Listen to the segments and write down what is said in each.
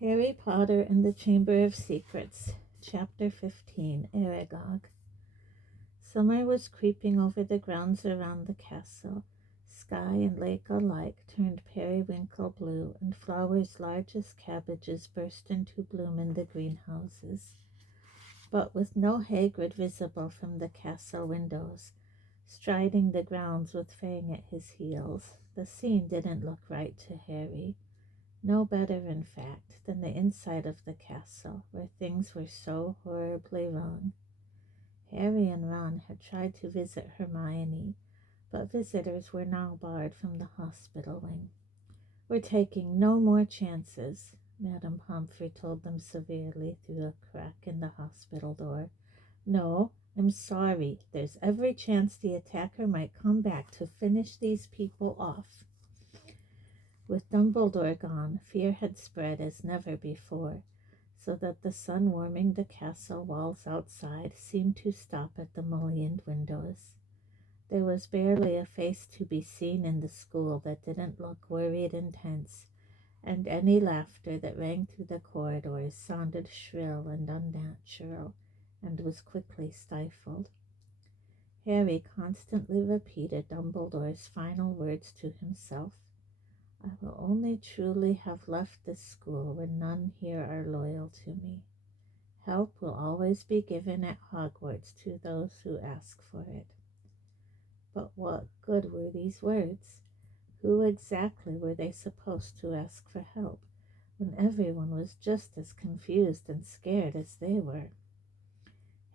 Harry Potter and the Chamber of Secrets, Chapter 15, Aragog. Summer was creeping over the grounds around the castle. Sky and lake alike turned periwinkle blue, and flowers large as cabbages burst into bloom in the greenhouses. But with no Hagrid visible from the castle windows, striding the grounds with Fang at his heels, the scene didn't look right to Harry. No better, in fact, than the inside of the castle, where things were so horribly wrong. Harry and Ron had tried to visit Hermione, but visitors were now barred from the hospital wing. "We're taking no more chances," Madame Pomfrey told them severely through a crack in the hospital door. "No, I'm sorry. There's every chance the attacker might come back to finish these people off." With Dumbledore gone, fear had spread as never before, so that the sun warming the castle walls outside seemed to stop at the mullioned windows. There was barely a face to be seen in the school that didn't look worried and tense, and any laughter that rang through the corridors sounded shrill and unnatural, and was quickly stifled. Harry constantly repeated Dumbledore's final words to himself. "I will only truly have left this school when none here are loyal to me. Help will always be given at Hogwarts to those who ask for it." But what good were these words? Who exactly were they supposed to ask for help, when everyone was just as confused and scared as they were?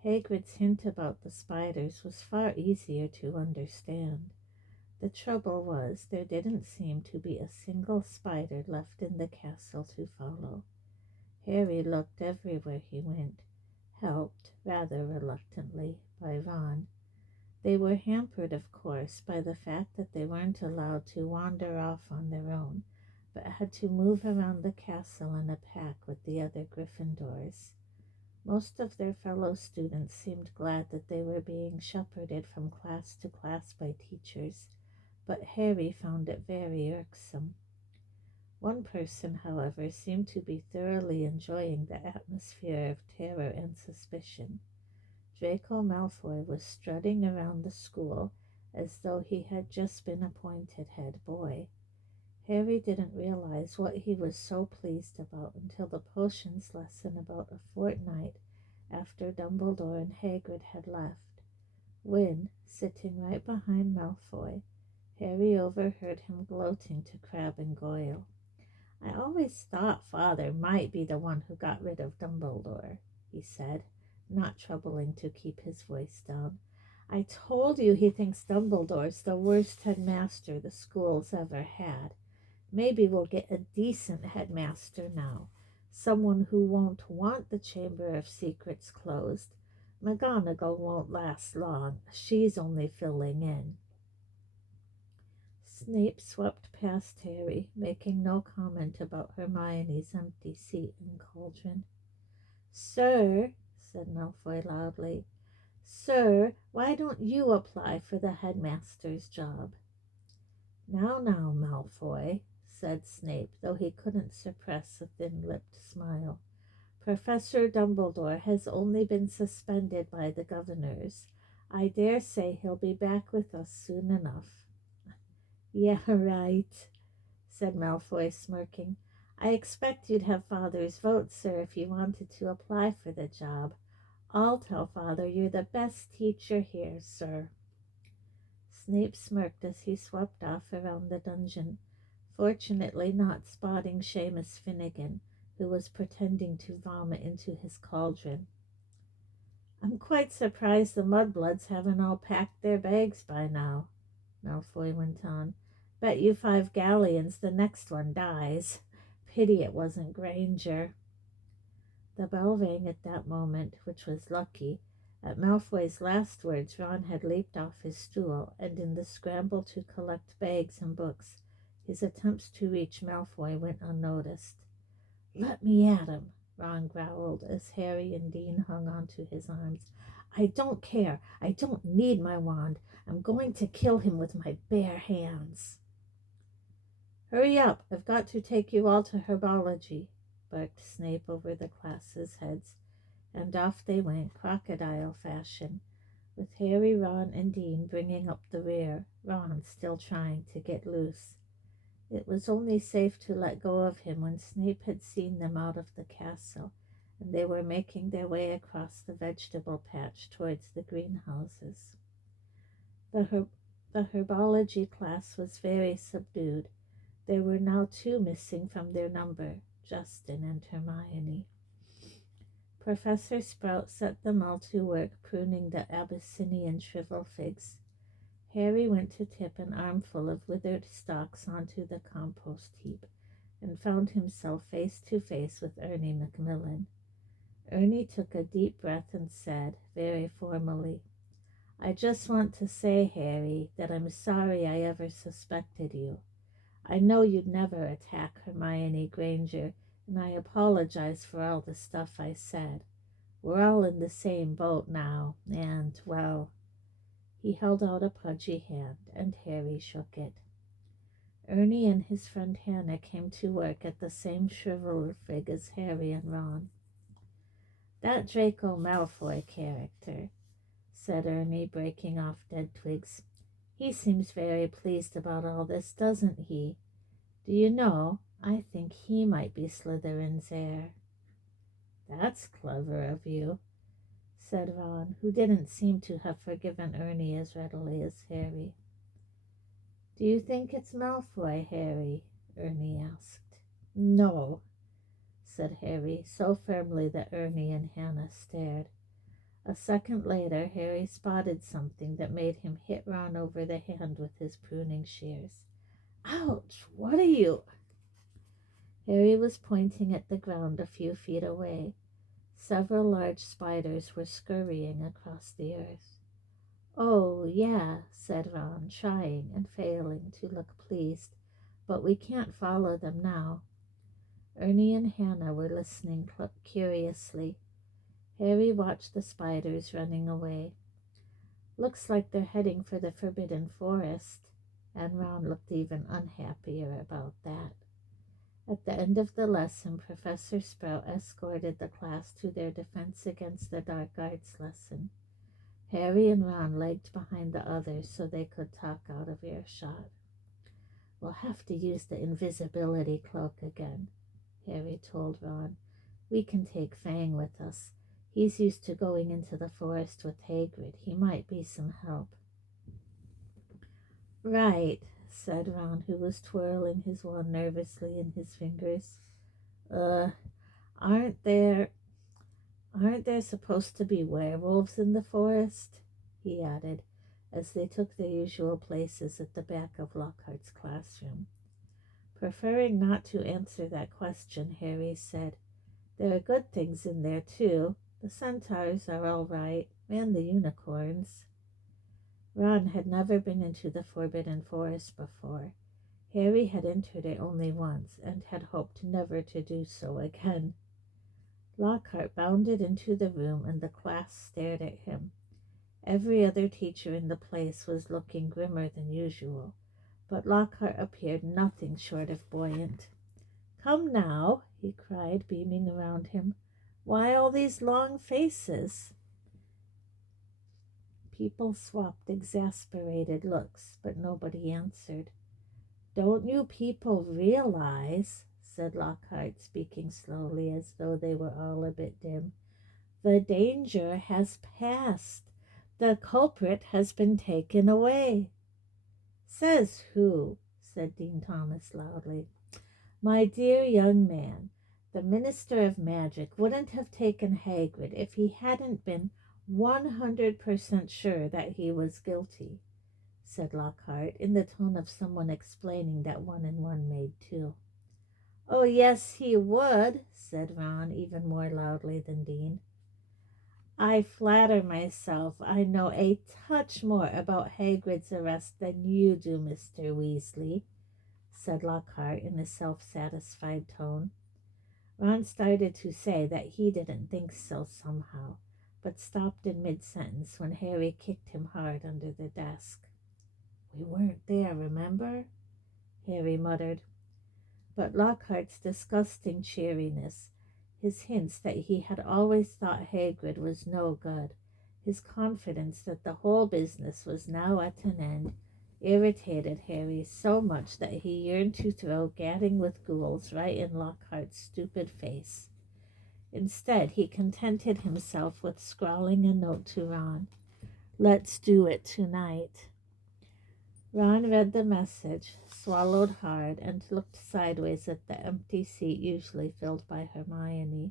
Hagrid's hint about the spiders was far easier to understand. The trouble was, there didn't seem to be a single spider left in the castle to follow. Harry looked everywhere he went, helped, rather reluctantly, by Ron. They were hampered, of course, by the fact that they weren't allowed to wander off on their own, but had to move around the castle in a pack with the other Gryffindors. Most of their fellow students seemed glad that they were being shepherded from class to class by teachers, but Harry found it very irksome. One person, however, seemed to be thoroughly enjoying the atmosphere of terror and suspicion. Draco Malfoy was strutting around the school as though he had just been appointed head boy. Harry didn't realize what he was so pleased about until the potions lesson about a fortnight after Dumbledore and Hagrid had left, when, sitting right behind Malfoy, Harry overheard him gloating to Crabbe and Goyle. "I always thought Father might be the one who got rid of Dumbledore," he said, not troubling to keep his voice down. "I told you he thinks Dumbledore's the worst headmaster the school's ever had. Maybe we'll get a decent headmaster now, someone who won't want the Chamber of Secrets closed. McGonagall won't last long. She's only filling in." Snape swept past Harry, making no comment about Hermione's empty seat in Cauldron. "Sir," said Malfoy loudly, "Sir, why don't you apply for the headmaster's job?" Now, Malfoy," said Snape, though he couldn't suppress a thin-lipped smile. "Professor Dumbledore has only been suspended by the governors. I dare say he'll be back with us soon enough." "Yeah, right," said Malfoy, smirking. "I expect you'd have Father's vote, sir, if you wanted to apply for the job. I'll tell Father you're the best teacher here, sir." Snape smirked as he swept off around the dungeon, fortunately not spotting Seamus Finnegan, who was pretending to vomit into his cauldron. "I'm quite surprised the mudbloods haven't all packed their bags by now," Malfoy went on. "Bet you 5 galleons the next one dies. Pity it wasn't Granger." The bell rang at that moment, which was lucky. At Malfoy's last words, Ron had leaped off his stool, and in the scramble to collect bags and books, his attempts to reach Malfoy went unnoticed. "Let me at him," Ron growled as Harry and Dean hung onto his arms. "I don't care. I don't need my wand. I'm going to kill him with my bare hands." "Hurry up. I've got to take you all to herbology," barked Snape over the class's heads, and off they went, crocodile fashion, with Harry, Ron, and Dean bringing up the rear, Ron still trying to get loose. It was only safe to let go of him when Snape had seen them out of the castle, and they were making their way across the vegetable patch towards the greenhouses. The herbology class was very subdued. There were now 2 missing from their number, Justin and Hermione. Professor Sprout set them all to work pruning the Abyssinian shrivel figs. Harry went to tip an armful of withered stalks onto the compost heap, and found himself face to face with Ernie Macmillan. Ernie took a deep breath and said, very formally, "I just want to say, Harry, that I'm sorry I ever suspected you. I know you'd never attack Hermione Granger, and I apologize for all the stuff I said. We're all in the same boat now, and, well..." He held out a pudgy hand, and Harry shook it. Ernie and his friend Hannah came to work at the same shrivel fig as Harry and Ron. "That Draco Malfoy character," said Ernie, breaking off dead twigs. "He seems very pleased about all this, doesn't he? Do you know, I think he might be Slytherin's heir." "That's clever of you," said Ron, who didn't seem to have forgiven Ernie as readily as Harry. "Do you think it's Malfoy, Harry?" Ernie asked. "No," said Harry, so firmly that Ernie and Hannah stared. A second later, Harry spotted something that made him hit Ron over the hand with his pruning shears. "Ouch! What are you—" Harry was pointing at the ground a few feet away. Several large spiders were scurrying across the earth. "Oh, yeah," said Ron, trying and failing to look pleased, "but we can't follow them now." Ernie and Hannah were listening curiously. Harry watched the spiders running away. "Looks like they're heading for the Forbidden Forest," and Ron looked even unhappier about that. At the end of the lesson, Professor Sprout escorted the class to their Defense Against the Dark Arts lesson. Harry and Ron lagged behind the others so they could talk out of earshot. "We'll have to use the invisibility cloak again," Harry told Ron. "We can take Fang with us. He's used to going into the forest with Hagrid. He might be some help." "Right," said Ron, who was twirling his wand nervously in his fingers. Aren't there supposed to be werewolves in the forest?" he added, as they took their usual places at the back of Lockhart's classroom. Preferring not to answer that question, Harry said, "There are good things in there, too. The centaurs are all right, and the unicorns." Ron had never been into the Forbidden Forest before. Harry had entered it only once, and had hoped never to do so again. Lockhart bounded into the room, and the class stared at him. Every other teacher in the place was looking grimmer than usual, but Lockhart appeared nothing short of buoyant. "Come now," he cried, beaming around him. "Why all these long faces?" People swapped exasperated looks, but nobody answered. "Don't you people realize," said Lockhart, speaking slowly as though they were all a bit dim, "the danger has passed. The culprit has been taken away." "Says who?" said Dean Thomas loudly. "My dear young man, the Minister of Magic wouldn't have taken Hagrid if he hadn't been 100% sure that he was guilty," said Lockhart, in the tone of someone explaining that 1 and 1 made 2. "Oh, yes, he would," said Ron, even more loudly than Dean. "I flatter myself I know a touch more about Hagrid's arrest than you do, Mr. Weasley," said Lockhart in a self-satisfied tone. Ron started to say that he didn't think so somehow, but stopped in mid-sentence when Harry kicked him hard under the desk. "We weren't there, remember?" Harry muttered. But Lockhart's disgusting cheeriness, his hints that he had always thought Hagrid was no good, his confidence that the whole business was now at an end, irritated Harry so much that he yearned to throw gadding with ghouls right in Lockhart's stupid face. Instead, he contented himself with scrawling a note to Ron. "Let's do it tonight." Ron read the message, swallowed hard, and looked sideways at the empty seat usually filled by Hermione.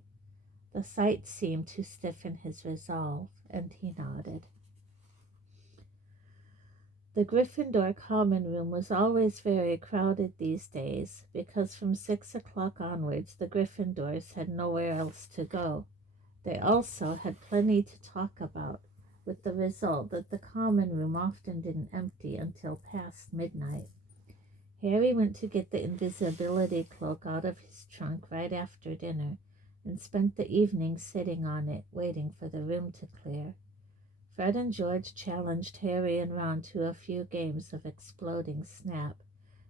The sight seemed to stiffen his resolve, and he nodded. The Gryffindor common room was always very crowded these days, because from 6 o'clock onwards the Gryffindors had nowhere else to go. They also had plenty to talk about, with the result that the common room often didn't empty until past midnight. Harry went to get the invisibility cloak out of his trunk right after dinner, and spent the evening sitting on it, waiting for the room to clear. Fred and George challenged Harry and Ron to a few games of exploding snap,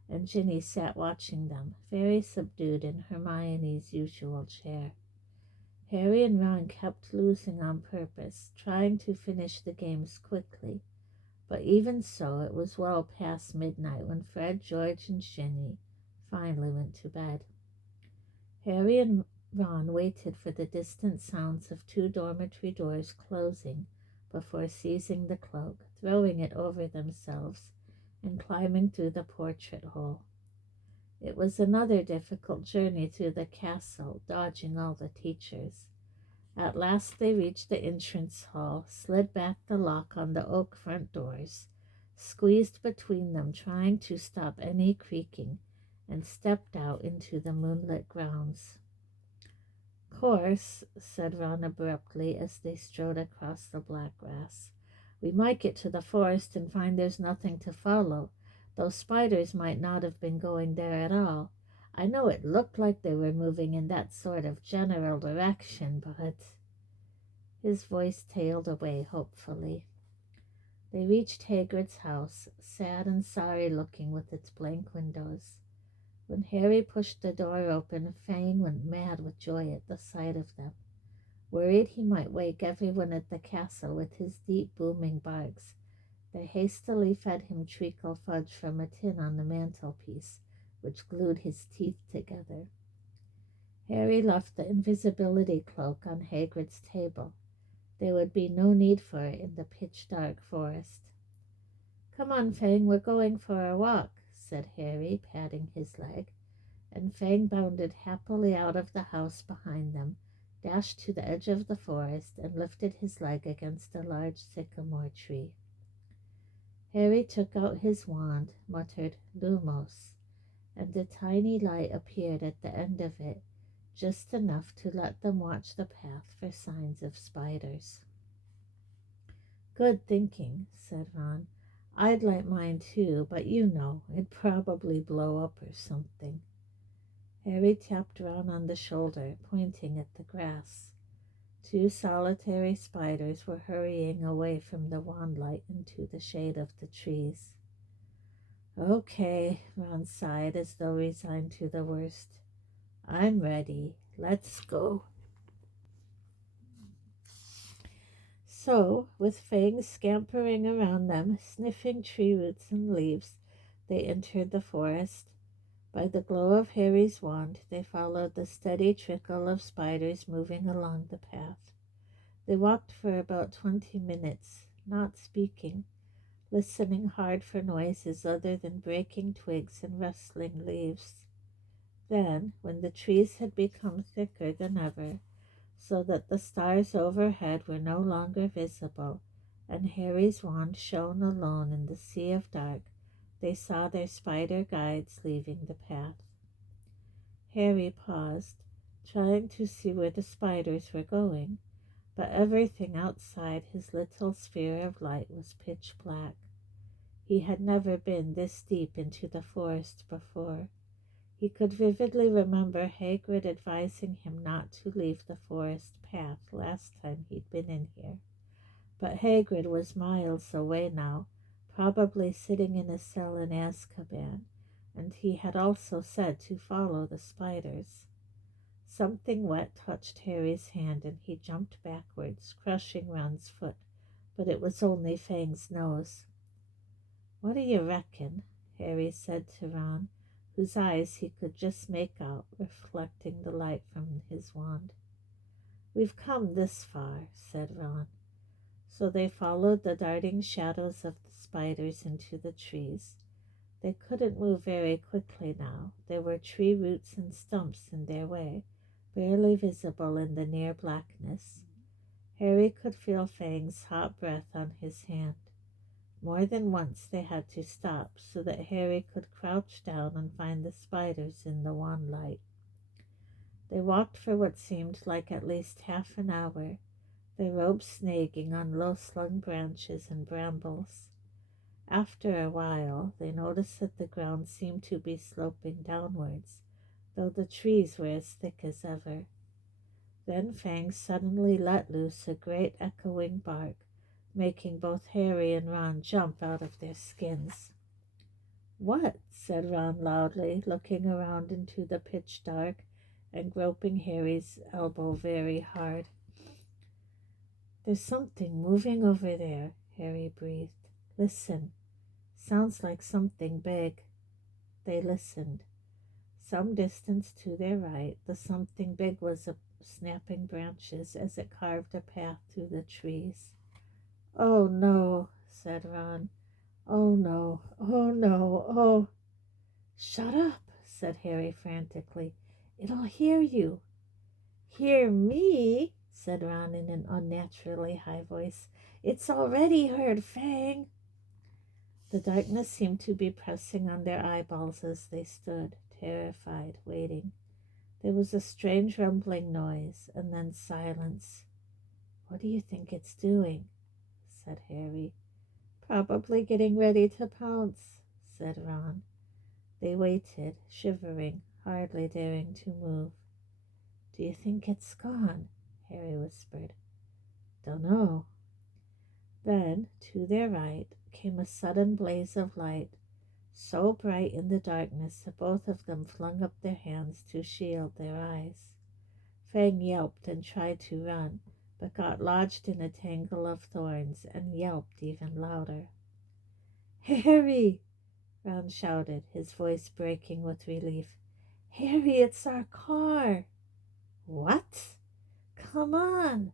and Ginny sat watching them, very subdued in Hermione's usual chair. Harry and Ron kept losing on purpose, trying to finish the games quickly, but even so it was well past midnight when Fred, George, and Ginny finally went to bed. Harry and Ron waited for the distant sounds of 2 dormitory doors closing before seizing the cloak, throwing it over themselves, and climbing through the portrait hole. It was another difficult journey through the castle, dodging all the teachers. At last they reached the entrance hall, slid back the lock on the oak front doors, squeezed between them, trying to stop any creaking, and stepped out into the moonlit grounds. "Course," said Ron abruptly as they strode across the black grass, "we might get to the forest and find there's nothing to follow. Those spiders might not have been going there at all. I know it looked like they were moving in that sort of general direction, but—" His voice tailed away hopefully. They reached Hagrid's house, sad and sorry-looking with its blank windows. When Harry pushed the door open, Fang went mad with joy at the sight of them. Worried he might wake everyone at the castle with his deep booming barks, they hastily fed him treacle fudge from a tin on the mantelpiece, which glued his teeth together. Harry left the invisibility cloak on Hagrid's table. There would be no need for it in the pitch-dark forest. "Come on, Fang, we're going for a walk," said Harry, patting his leg, and Fang bounded happily out of the house behind them, dashed to the edge of the forest, and lifted his leg against a large sycamore tree. Harry took out his wand, muttered "Lumos," and a tiny light appeared at the end of it, just enough to let them watch the path for signs of spiders. "Good thinking," said Ron. "I'd light mine too, but you know, it'd probably blow up or something." Harry tapped Ron on the shoulder, pointing at the grass. 2 solitary spiders were hurrying away from the wand light into the shade of the trees. "Okay," Ron sighed as though resigned to the worst. "I'm ready. Let's go." So, with Fang scampering around them, sniffing tree roots and leaves, they entered the forest. By the glow of Harry's wand, they followed the steady trickle of spiders moving along the path. They walked for about 20 minutes, not speaking, listening hard for noises other than breaking twigs and rustling leaves. Then, when the trees had become thicker than ever, so that the stars overhead were no longer visible, and Harry's wand shone alone in the sea of dark, they saw their spider guides leaving the path. Harry paused, trying to see where the spiders were going, but everything outside his little sphere of light was pitch black. He had never been this deep into the forest before. He could vividly remember Hagrid advising him not to leave the forest path last time he'd been in here. But Hagrid was miles away now, probably sitting in a cell in Azkaban, and he had also said to follow the spiders. Something wet touched Harry's hand, and he jumped backwards, crushing Ron's foot, but it was only Fang's nose. "What do you reckon?" Harry said to Ron, whose eyes he could just make out, reflecting the light from his wand. "We've come this far," said Ron. So they followed the darting shadows of the spiders into the trees. They couldn't move very quickly now. There were tree roots and stumps in their way, barely visible in the near blackness. Harry could feel Fang's hot breath on his hand. More than once they had to stop so that Harry could crouch down and find the spiders in the wan light. They walked for what seemed like at least half an hour, their robes snagging on low-slung branches and brambles. After a while, they noticed that the ground seemed to be sloping downwards, though the trees were as thick as ever. Then Fang suddenly let loose a great echoing bark, making both Harry and Ron jump out of their skins. "What?" said Ron loudly, looking around into the pitch dark and groping Harry's elbow very hard. "There's something moving over there," Harry breathed. "Listen. Sounds like something big." They listened. Some distance to their right, the something big was snapping branches as it carved a path through the trees. "Oh no," said Ron. "Oh no, oh no, oh." "Shut up," said Harry frantically. "It'll hear you." "Hear me?" said Ron in an unnaturally high voice. "It's already heard Fang." The darkness seemed to be pressing on their eyeballs as they stood, terrified, waiting. There was a strange rumbling noise, and then silence. "What do you think it's doing?" said Harry. "Probably getting ready to pounce," said Ron. They waited, shivering, hardly daring to move. "Do you think it's gone?" Harry whispered. "Dunno." Then, to their right, came a sudden blaze of light, so bright in the darkness that both of them flung up their hands to shield their eyes. Fang yelped and tried to run, but got lodged in a tangle of thorns and yelped even louder. "Harry!" Ron shouted, his voice breaking with relief. "Harry, it's our car!" "What?" "Come on!"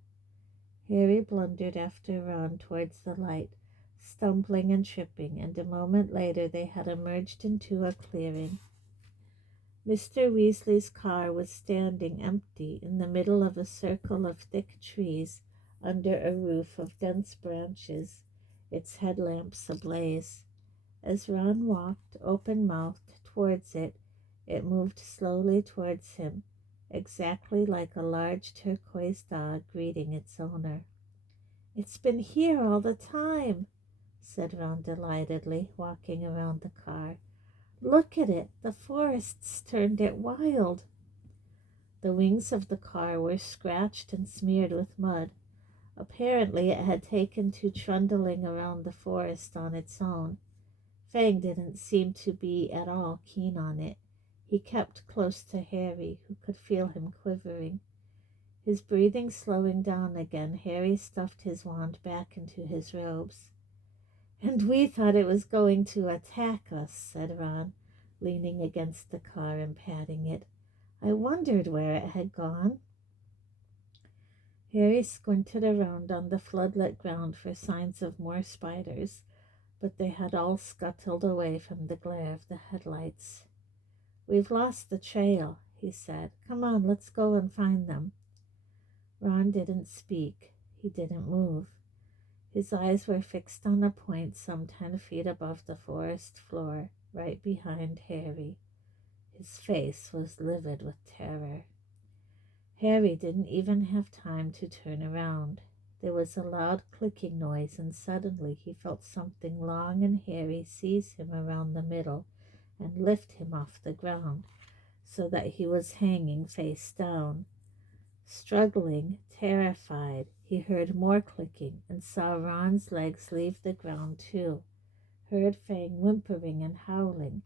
Harry blundered after Ron towards the light, stumbling and tripping, and a moment later they had emerged into a clearing. Mr. Weasley's car was standing empty in the middle of a circle of thick trees under a roof of dense branches, its headlamps ablaze. As Ron walked, open-mouthed, towards it, it moved slowly towards him, exactly like a large turquoise dog greeting its owner. "It's been here all the time," said Ron delightedly, walking around the car. "Look at it. The forest's turned it wild." The wings of the car were scratched and smeared with mud. Apparently it had taken to trundling around the forest on its own. Fang didn't seem to be at all keen on it. He kept close to Harry, who could feel him quivering. His breathing slowing down again, Harry stuffed his wand back into his robes. "And we thought it was going to attack us," said Ron, leaning against the car and patting it. "I wondered where it had gone." Harry squinted around on the floodlit ground for signs of more spiders, but they had all scuttled away from the glare of the headlights. "We've lost the trail," he said. "Come on, let's go and find them." Ron didn't speak. He didn't move. His eyes were fixed on a point some 10 feet above the forest floor, right behind Harry. His face was livid with terror. Harry didn't even have time to turn around. There was a loud clicking noise, and suddenly he felt something long and hairy seize him around the middle and lift him off the ground, so that he was hanging face down. Struggling, terrified, he heard more clicking and saw Ron's legs leave the ground too, heard Fang whimpering and howling.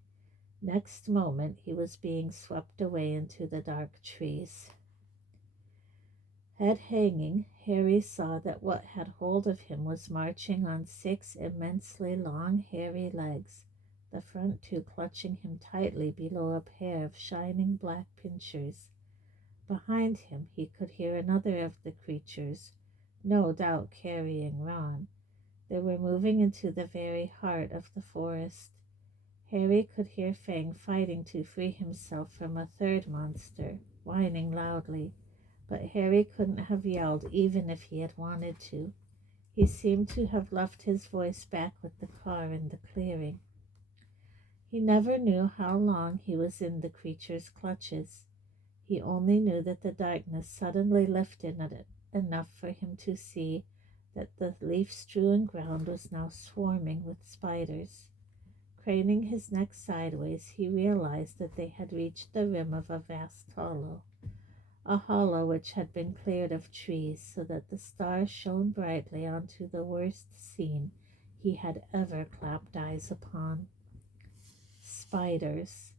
Next moment he was being swept away into the dark trees. Head hanging, Harry saw that what had hold of him was marching on 6 immensely long, hairy legs, the front 2 clutching him tightly below a pair of shining black pincers. Behind him he could hear another of the creatures, no doubt carrying Ron. They were moving into the very heart of the forest. Harry could hear Fang fighting to free himself from a third monster, whining loudly. But Harry couldn't have yelled even if he had wanted to. He seemed to have left his voice back with the car in the clearing. He never knew how long he was in the creature's clutches. He only knew that the darkness suddenly lifted enough for him to see that the leaf-strewn ground was now swarming with spiders. Craning his neck sideways, he realized that they had reached the rim of a vast hollow, a hollow which had been cleared of trees so that the stars shone brightly onto the worst scene he had ever clapped eyes upon. Spiders.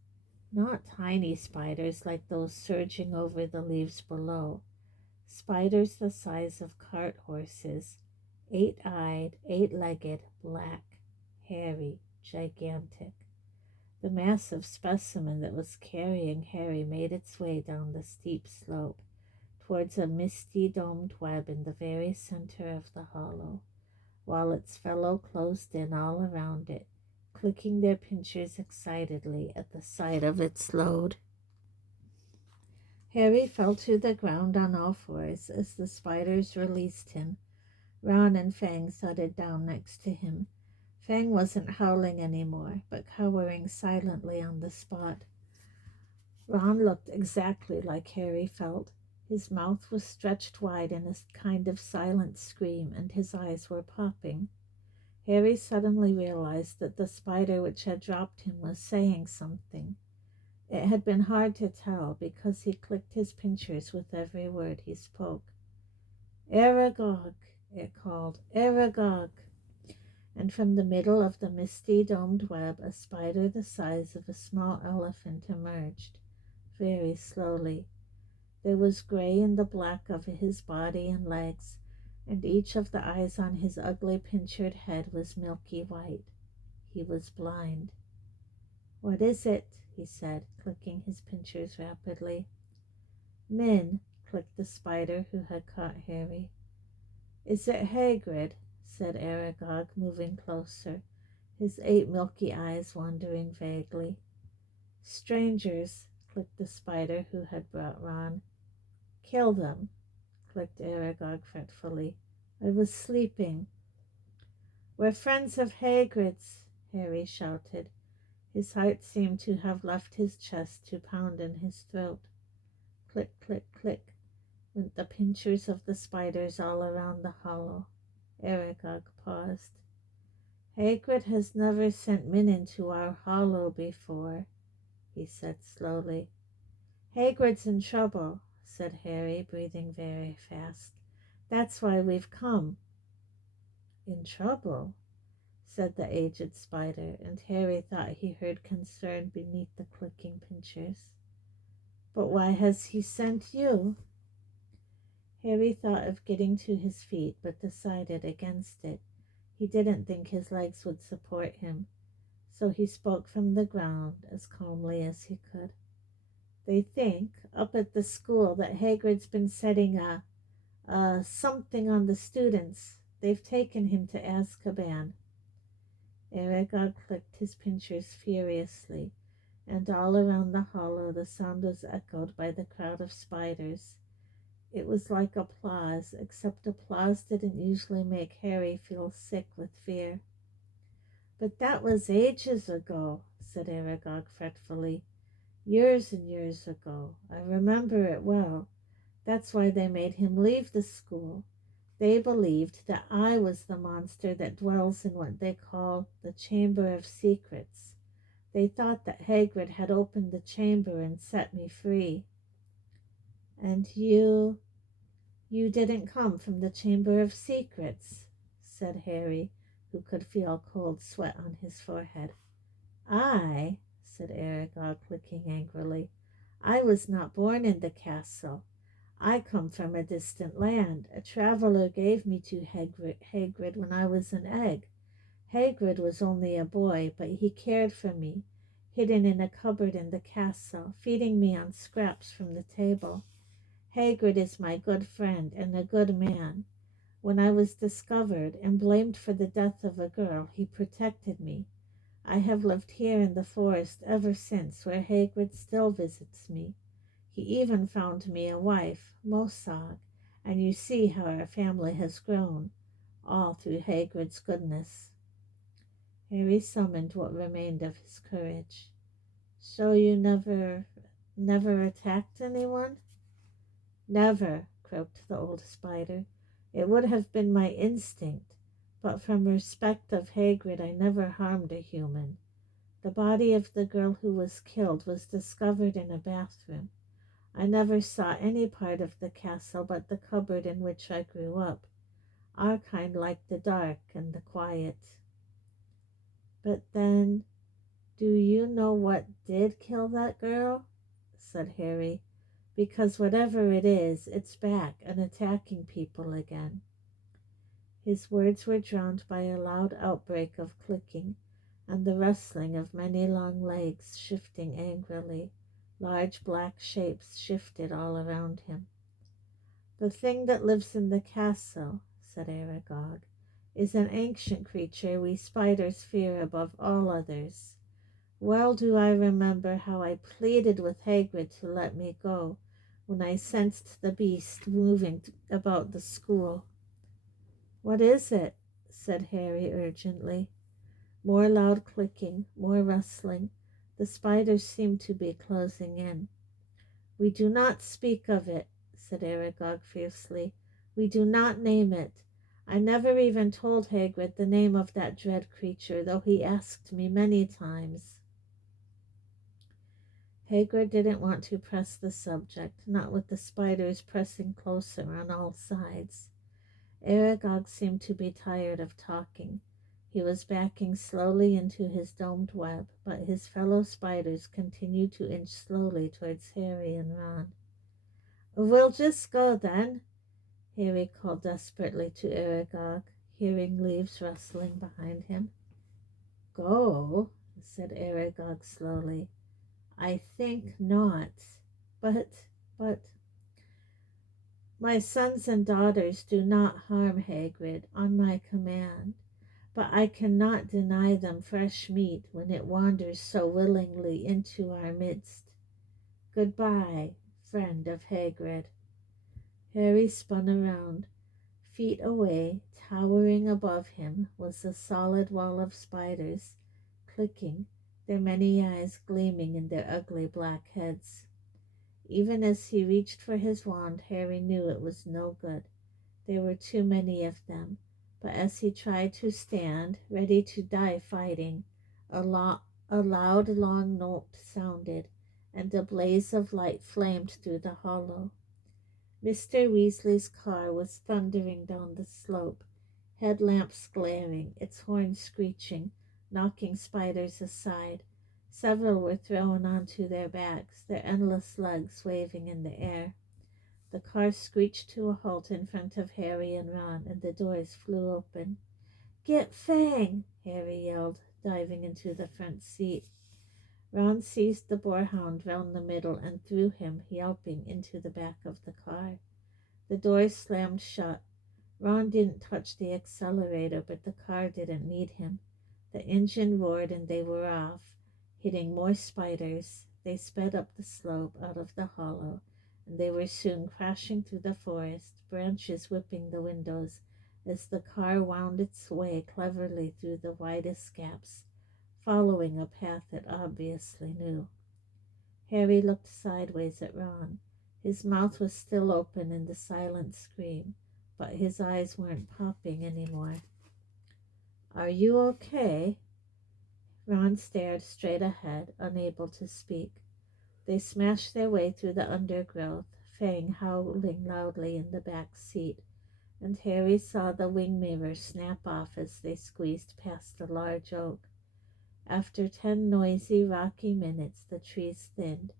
Not tiny spiders like those surging over the leaves below. Spiders the size of cart horses, 8-eyed, 8-legged, black, hairy, gigantic. The massive specimen that was carrying Harry made its way down the steep slope towards a misty domed web in the very center of the hollow, while its fellow closed in all around it, clicking their pincers excitedly at the sight of its load. Harry fell to the ground on all fours as the spiders released him. Ron and Fang thudded down next to him. Fang wasn't howling anymore, but cowering silently on the spot. Ron looked exactly like Harry felt. His mouth was stretched wide in a kind of silent scream, and his eyes were popping. Harry suddenly realized that the spider which had dropped him was saying something. It had been hard to tell because he clicked his pincers with every word he spoke. "Aragog," it called, "Aragog." And from the middle of the misty domed web a spider the size of a small elephant emerged, very slowly. There was gray in the black of his body and legs, and each of the eyes on his ugly pincered head was milky white. He was blind. "What is it?" he said, clicking his pincers rapidly. "Min," clicked the spider who had caught Harry. "Is it Hagrid?" said Aragog, moving closer, his 8 milky eyes wandering vaguely. "Strangers," clicked the spider who had brought Ron. "Kill them," clicked Aragog fretfully. "I was sleeping." "We're friends of Hagrid's," Harry shouted. His heart seemed to have left his chest to pound in his throat. Click, click, click went the pincers of the spiders all around the hollow. Aragog paused. "Hagrid has never sent Min into our hollow before," he said slowly. "Hagrid's in trouble," said Harry, breathing very fast. "That's why we've come." "In trouble?" said the aged spider, and Harry thought he heard concern beneath the clicking pincers. "But why has he sent you?" Harry thought of getting to his feet, but decided against it. He didn't think his legs would support him, so he spoke from the ground as calmly as he could. "They think, up at the school, that Hagrid's been setting something on the students. They've taken him to Azkaban." Aragog clicked his pincers furiously, and all around the hollow the sound was echoed by the crowd of spiders. It was like applause, except applause didn't usually make Harry feel sick with fear. "But that was ages ago," said Aragog fretfully. "Years and years ago. I remember it well. That's why they made him leave the school. They believed that I was the monster that dwells in what they call the Chamber of Secrets. They thought that Hagrid had opened the chamber and set me free." "And you didn't come from the Chamber of Secrets," said Harry, who could feel cold sweat on his forehead. "I," said Aragog, clicking angrily. I was not born in the castle. I come from a distant land. A traveler gave me to Hagrid when I was an egg. Hagrid was only a boy, but he cared for me, hidden in a cupboard in the castle, feeding me on scraps from the table. Hagrid is my good friend and a good man. When I was discovered and blamed for the death of a girl, he protected me. I have lived here in the forest ever since, where Hagrid still visits me. He even found me a wife, Mosag, and you see how our family has grown, all through Hagrid's goodness. Harry summoned what remained of his courage. So you never attacked anyone? Never, croaked the old spider. It would have been my instinct, but from respect of Hagrid I never harmed a human. The body of the girl who was killed was discovered in a bathroom. I never saw any part of the castle but the cupboard in which I grew up. Our kind liked the dark and the quiet. But then, do you know what did kill that girl? Said Harry. Because whatever it is, it's back and attacking people again. His words were drowned by a loud outbreak of clicking and the rustling of many long legs shifting angrily. Large black shapes shifted all around him. The thing that lives in the castle, said Aragog, is an ancient creature we spiders fear above all others. Well do I remember how I pleaded with Hagrid to let me go when I sensed the beast moving about the school. What is it? Said Harry urgently. More loud clicking, more rustling. The spiders seemed to be closing in. We do not speak of it, said Aragog fiercely. We do not name it. I never even told Hagrid the name of that dread creature, though he asked me many times. Hagrid didn't want to press the subject, not with the spiders pressing closer on all sides. Aragog seemed to be tired of talking. He was backing slowly into his domed web, but his fellow spiders continued to inch slowly towards Harry and Ron. We'll just go then, Harry called desperately to Aragog, hearing leaves rustling behind him. Go, said Aragog slowly. I think not. But, my sons and daughters do not harm Hagrid on my command, but I cannot deny them fresh meat when it wanders so willingly into our midst. Goodbye, friend of Hagrid. Harry spun around. Feet away, towering above him, was a solid wall of spiders, clicking, their many eyes gleaming in their ugly black heads. Even as he reached for his wand, Harry knew it was no good. There were too many of them, but as he tried to stand, ready to die fighting, a loud long note sounded, and a blaze of light flamed through the hollow. Mr. Weasley's car was thundering down the slope, headlamps glaring, its horn screeching, knocking spiders aside. Several were thrown onto their backs, their endless legs waving in the air. The car screeched to a halt in front of Harry and Ron, and the doors flew open. Get Fang! Harry yelled, diving into the front seat. Ron seized the boarhound round the middle and threw him, yelping, into the back of the car. The doors slammed shut. Ron didn't touch the accelerator, but the car didn't need him. The engine roared and they were off, hitting more spiders. They sped up the slope out of the hollow, and they were soon crashing through the forest, branches whipping the windows as the car wound its way cleverly through the widest gaps, following a path it obviously knew. Harry looked sideways at Ron. His mouth was still open in the silent scream, but his eyes weren't popping anymore. Are you okay? Ron stared straight ahead, unable to speak. They smashed their way through the undergrowth, Fang howling loudly in the back seat, and Harry saw the wing mirror snap off as they squeezed past a large oak. After 10 noisy, rocky minutes, the trees thinned,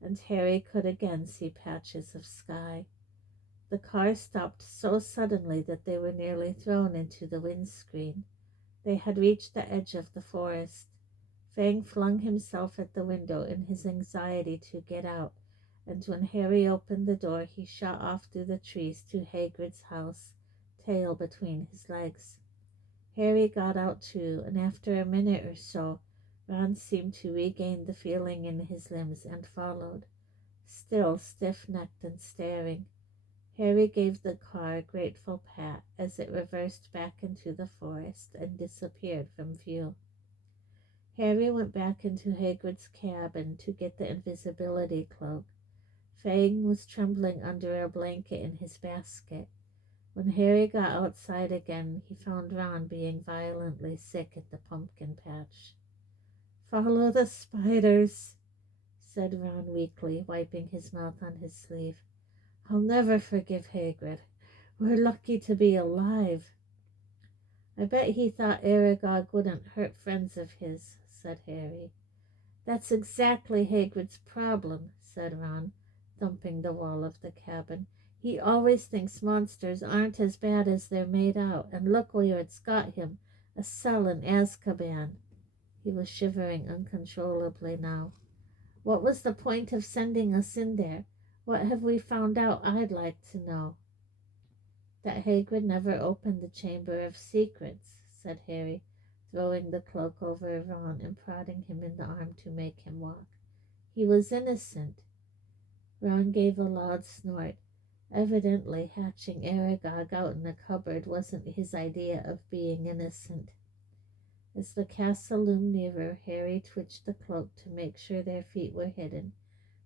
and Harry could again see patches of sky. The car stopped so suddenly that they were nearly thrown into the windscreen. They had reached the edge of the forest. Fang flung himself at the window in his anxiety to get out, and when Harry opened the door, he shot off through the trees to Hagrid's house, tail between his legs. Harry got out too, and after a minute or so, Ron seemed to regain the feeling in his limbs and followed, still stiff-necked and staring. Harry gave the car a grateful pat as it reversed back into the forest and disappeared from view. Harry went back into Hagrid's cabin to get the invisibility cloak. Fang was trembling under a blanket in his basket. When Harry got outside again, he found Ron being violently sick at the pumpkin patch. "Follow the spiders," said Ron weakly, wiping his mouth on his sleeve. "I'll never forgive Hagrid. We're lucky to be alive." "I bet he thought Aragog wouldn't hurt friends of his," said Harry. "That's exactly Hagrid's problem," said Ron, thumping the wall of the cabin. "He always thinks monsters aren't as bad as they're made out, and look where it's got him, a cell in Azkaban." He was shivering uncontrollably now. "What was the point of sending us in there? What have we found out, I'd like to know?" "That Hagrid never opened the Chamber of Secrets," said Harry, throwing the cloak over Ron and prodding him in the arm to make him walk. "He was innocent." Ron gave a loud snort. Evidently, hatching Aragog out in a cupboard wasn't his idea of being innocent. As the castle loomed nearer, Harry twitched the cloak to make sure their feet were hidden,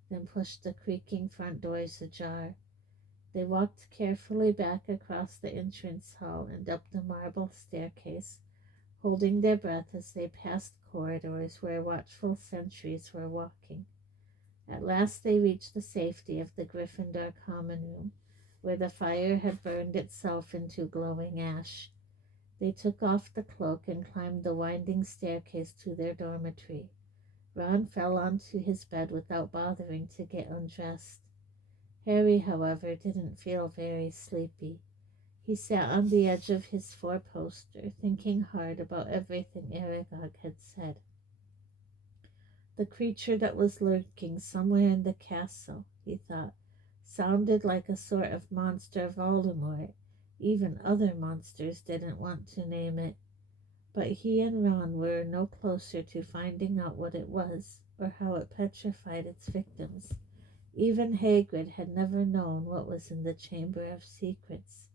then pushed the creaking front doors ajar. They walked carefully back across the entrance hall and up the marble staircase, holding their breath as they passed corridors where watchful sentries were walking. At last they reached the safety of the Gryffindor common room, where the fire had burned itself into glowing ash. They took off the cloak and climbed the winding staircase to their dormitory. Ron fell onto his bed without bothering to get undressed. Harry, however, didn't feel very sleepy. He sat on the edge of his four-poster, thinking hard about everything Aragog had said. The creature that was lurking somewhere in the castle, he thought, sounded like a sort of monster Voldemort. Even other monsters didn't want to name it. But he and Ron were no closer to finding out what it was, or how it petrified its victims. Even Hagrid had never known what was in the Chamber of Secrets.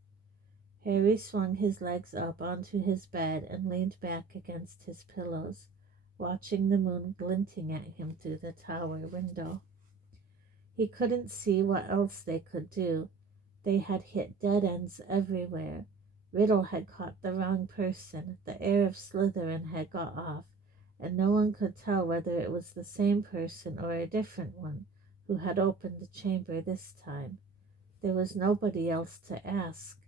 Harry swung his legs up onto his bed and leaned back against his pillows, watching the moon glinting at him through the tower window. He couldn't see what else they could do. They had hit dead ends everywhere. Riddle had caught the wrong person, the heir of Slytherin had got off, and no one could tell whether it was the same person or a different one who had opened the chamber this time. There was nobody else to ask.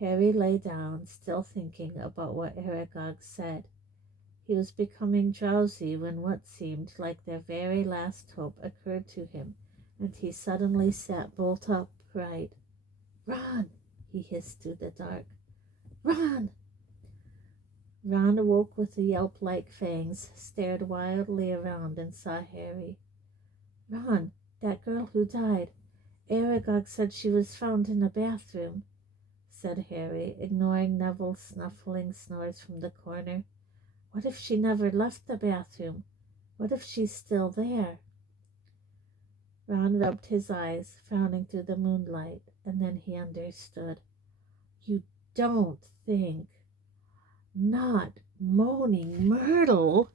Harry lay down, still thinking about what Aragog said. He was becoming drowsy when what seemed like their very last hope occurred to him, and he suddenly sat bolt upright. "Ron!" he hissed through the dark. "Ron!" Ron awoke with a yelp like Fang's, stared wildly around, and saw Harry. "Ron, that girl who died. Aragog said she was found in a bathroom," said Harry, ignoring Neville's snuffling snores from the corner. "What if she never left the bathroom? What if she's still there?" Ron rubbed his eyes, frowning through the moonlight, and then he understood. "You don't think... Not Moaning Myrtle?"